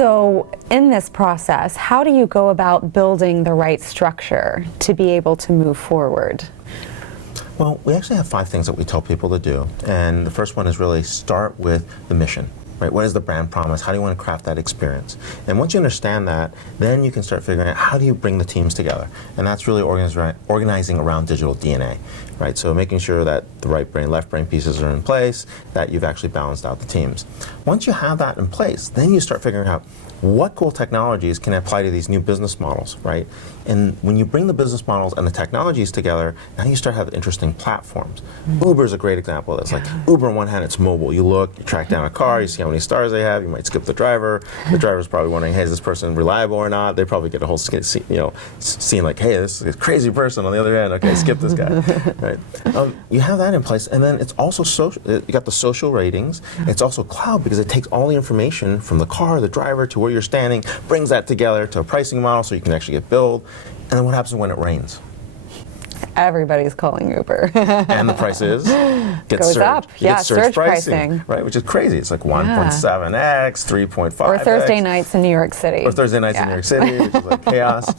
So in this process, how do you go about building the right structure to be able to move forward? Well, we actually have 5 things that we tell people to do. And the first one is really start with the mission. Right? What is the brand promise? How do you want to craft that experience? And once you understand that, then you can start figuring out how do you bring the teams together. And that's really organizing around digital DNA. Right? So making sure that the right brain, left brain pieces are in place, that you've actually balanced out the teams. Once you have that in place, then you start figuring out what cool technologies can apply to these new business models, right? And when you bring the business models and the technologies together, now you start having interesting platforms. Uber is a great example of this. Like Uber, on one hand, it's mobile. You look, you track down a car, you see how many stars they have, you might skip the driver. The driver's probably wondering, hey, is this person reliable or not? They probably get a whole scene like, hey, this is a crazy person on the other end. Okay, skip this guy, right? You have that in place, and then it's also social. You got the social ratings. It's also cloud because it takes all the information from the car, the driver, to where you're standing, brings that together to a pricing model so you can actually get billed. And then what happens when it rains? Everybody's calling Uber. And the price is? Goes up. Yeah, surge pricing. Right, which is crazy. It's like 1.7x, 3.5x. Or Thursday nights in New York City. Or Thursday nights in New York City, which is like chaos.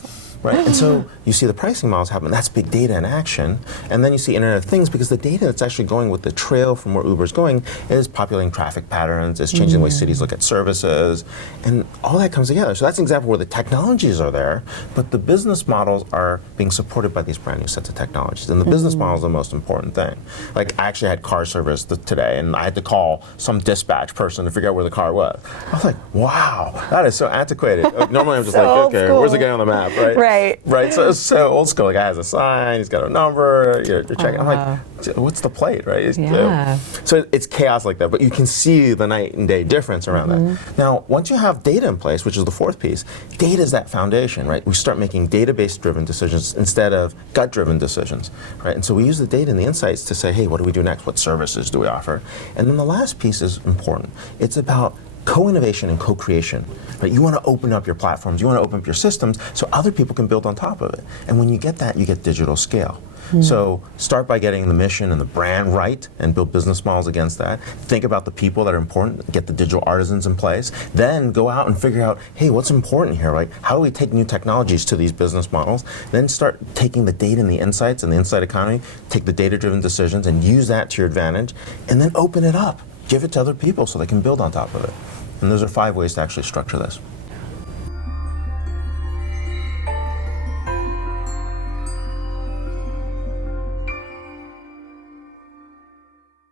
Right, and so you see the pricing models happen. That's big data in action. And then you see Internet of Things because the data that's actually going with the trail from where Uber's going is populating traffic patterns, it's changing the way cities look at services, and all that comes together. So that's an example where the technologies are there, but the business models are being supported by these brand new sets of technologies. And the business model is the most important thing. Like I actually had car service today, and I had to call some dispatch person to figure out where the car was. I was like, wow, that is so antiquated. Normally I'm just So like, okay, school. where's the guy on the map, right? Right, so it's so old school. The guy has a sign, he's got a number, you're checking. I'm like, what's the plate, right? So it's chaos like that, but you can see the night and day difference around that. Now, once you have data in place, which is the 4th piece, data is that foundation, right? We start making database-driven decisions instead of gut-driven decisions, right? And so we use the data and the insights to say, hey, what do we do next? What services do we offer? And then the last piece is important. It's about co-innovation and co-creation. Right? You want to open up your platforms, you want to open up your systems so other people can build on top of it. And when you get that, you get digital scale. So start by getting the mission and the brand right and build business models against that. Think about the people that are important, get the digital artisans in place. Then go out and figure out, hey, what's important here, right? How do we take new technologies to these business models? Then start taking the data and the insights and the insight economy, take the data-driven decisions and use that to your advantage, and then open it up. Give it to other people so they can build on top of it. And those are 5 ways to actually structure this.